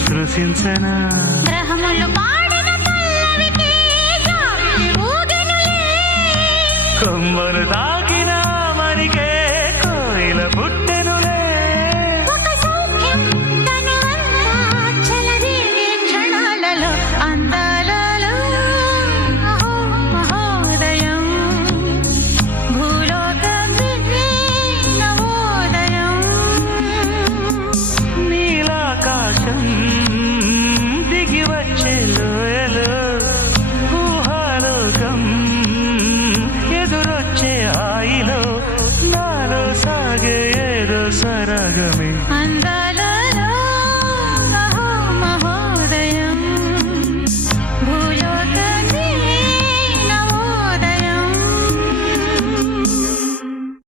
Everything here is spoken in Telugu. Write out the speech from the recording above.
స్పృశించనా గ్రహములు పాడిన పల్లవికి జాబిలి ఊగెనులే. కొమ్మను తాకిన మరికే కోయిల పుట్టెనులే. ఒక సౌఖ్యం తనువంతా చెలరేగే క్షణాలలో అందాలలో అహో మహోదయం భూలోకమే నవోదయం. నీలాకాశం దిగి వచ్చే లోయలో ఊహాలోకం ఎదురొచ్చే హాయిలో నాలో సాగే ఏదో సరగమే అందా